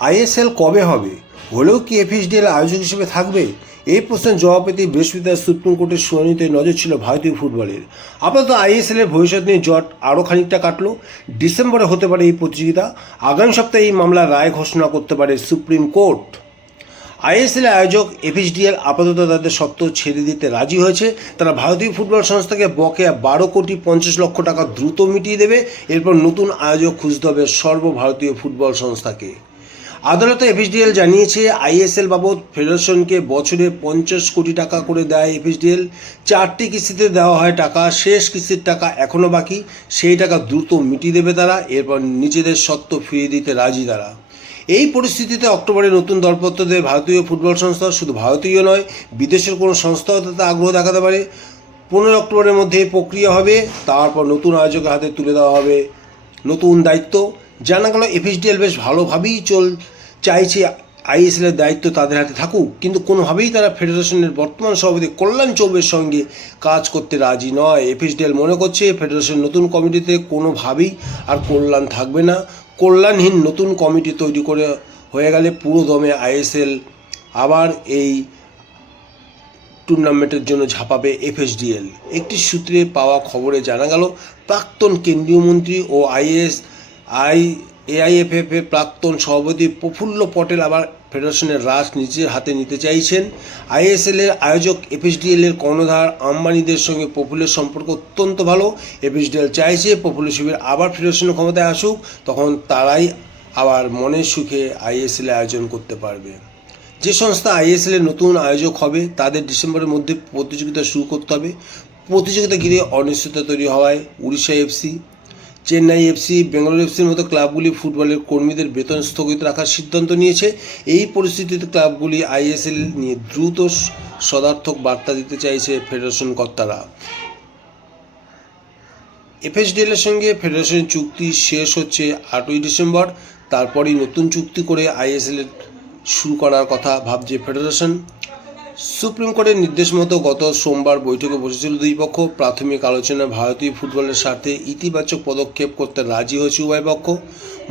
ISL কবে হবে? হলেও কি এফএসডিএল আয়োজক হিসেবে থাকবে? এই প্রশ্নের জবাব পেতে বৃহস্পতিবার সুপ্রিম কোর্টের শুনানিতে নজর ছিল ভারতীয় ফুটবলের। আপাতত আইএসএল এর ভবিষ্যৎ নিয়ে জট আরও খানিকটা কাটল। ডিসেম্বরে হতে পারে এই প্রতিযোগিতা। আগামী সপ্তাহে এই মামলার রায় ঘোষণা করতে পারে সুপ্রিম কোর্ট। আইএসএল আয়োজক এফএসডিএল আপাতত তাদের সত্ত্ব ছেড়ে দিতে রাজি হয়েছে। তারা ভারতীয় ফুটবল সংস্থাকে বকেয়া বারো কোটি পঞ্চাশ লক্ষ টাকা দ্রুত মিটিয়ে দেবে। এরপর নতুন আয়োজক খুঁজতে হবে সর্বভারতীয় ফুটবল সংস্থাকে। আদালতে এফএসডিএল জানিয়েছে, আইএসএল বাবদ ফেডারেশনকে বছরে পঞ্চাশ কোটি টাকা করে দেয় এফএসডিএল চারটি কিস্তিতে দেওয়া হয় টাকা, শেষ কিস্তির টাকা এখনও বাকি, সেই টাকা দ্রুত মিটিয়ে দেবে তারা, এরপর নিজেদের সত্ত্ব ফিরিয়ে দিতে রাজি তারা। এই পরিস্থিতিতে অক্টোবরে নতুন দরপত্র দেবে ভারতীয় ফুটবল সংস্থা, শুধু ভারতীয় নয়, বিদেশের কোনো সংস্থাও তাতে আগ্রহ দেখাতে পারে। পনেরো অক্টোবরের মধ্যে প্রক্রিয়া হবে, তারপর নতুন আয়োজকের হাতে তুলে দেওয়া হবে নতুন দায়িত্ব। জানা গেল এফএসডিএল বেশ ভালোভাবেই চল চাইছে আইএসএলের দায়িত্ব তাদের হাতে থাকুক, কিন্তু কোনোভাবেই তারা ফেডারেশনের বর্তমান সভাপতি কল্যাণ চৌবের সঙ্গে কাজ করতে রাজি নয়। এফএসডিএল মনে করছে ফেডারেশন নতুন কমিটিতে কোনোভাবেই আর কল্যাণ থাকবে না। কল্যাণহীন নতুন কমিটি তৈরি করে হয়ে গেলে পুরো দমে আইএসএল আবার এই টুর্নামেন্টের জন্য ঝাঁপাবে এফএসডিএল। একটি সূত্রে পাওয়া খবরে জানা গেল, প্রাক্তন কেন্দ্রীয় মন্ত্রী ও আইএস, আই এআইএফএফ এর প্রাক্তন সভাপতি প্রফুল্ল পটেল আবার ফেডারেশনের রাজ নিজের হাতে নিতে চাইছেন। আইএসএল এর আয়োজক এফএসডিএল এর কর্ণধার আম্বানিদের সঙ্গে প্রফুল্লের সম্পর্ক অত্যন্ত ভালো। এফএসডিএল চাইছে প্রফুল্ল শিবির আবার ফেডারেশনের ক্ষমতায় আসুক, তখন তারাই আবার মনের সুখে আইএসএল আয়োজন করতে পারবে। যে সংস্থা আইএসএল এর নতুন আয়োজক হবে, তাদের ডিসেম্বরের মধ্যে প্রতিযোগিতা শুরু করতে হবে। প্রতিযোগিতা ঘিরে অনিশ্চয়তা তৈরি হওয়ায় উড়িষ্যা এফসি চেন্নাই এফসি, বেঙ্গালোর এফসির মতো ক্লাবগুলি ফুটবলের কর্মীদের বেতন স্থগিত রাখার সিদ্ধান্ত নিয়েছে। এই পরিস্থিতিতে ক্লাবগুলি আইএসএল নিয়ে দ্রুত সদার্থক বার্তা দিতে চাইছে ফেডারেশন কর্তারা। এফএসডিএল এর সঙ্গে ফেডারেশনের চুক্তি শেষ হচ্ছে আটই ডিসেম্বর। তারপরই নতুন চুক্তি করে আইএসএল শুরু করার কথা ভাবছে ফেডারেশন। সুপ্রিম কোর্টের নির্দেশ মতো গত সোমবার বৈঠকে বসেছিল দুই পক্ষ। প্রাথমিক আলোচনায় ভারতীয় ফুটবলের সাথে ইতিবাচক পদক্ষেপ করতে রাজি হয়েছে উভয় পক্ষ।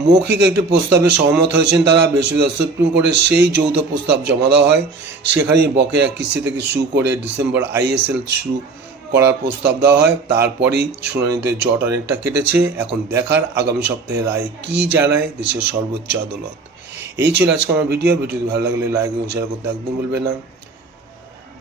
মৌখিক একটি প্রস্তাবে সহমত হয়েছেন তারা। বৃহস্পতিবার সুপ্রিম কোর্টের সেই যৌথ প্রস্তাব জমা দেওয়া হয়। সেখানেই বকেয়া কিস্তি থেকে শুরু করে ডিসেম্বর আইএসএল শুরু করার প্রস্তাব দেওয়া হয়। তারপরই শুনানিতে জট অনেকটা কেটেছে। এখন দেখার আগামী সপ্তাহে রায় কী জানায় দেশের সর্বোচ্চ আদালত। এই ছিল আজকে আমার ভিডিও। ভিডিওটি ভালো লাগলে লাইক এবং শেয়ার করতে একদম বলবে না।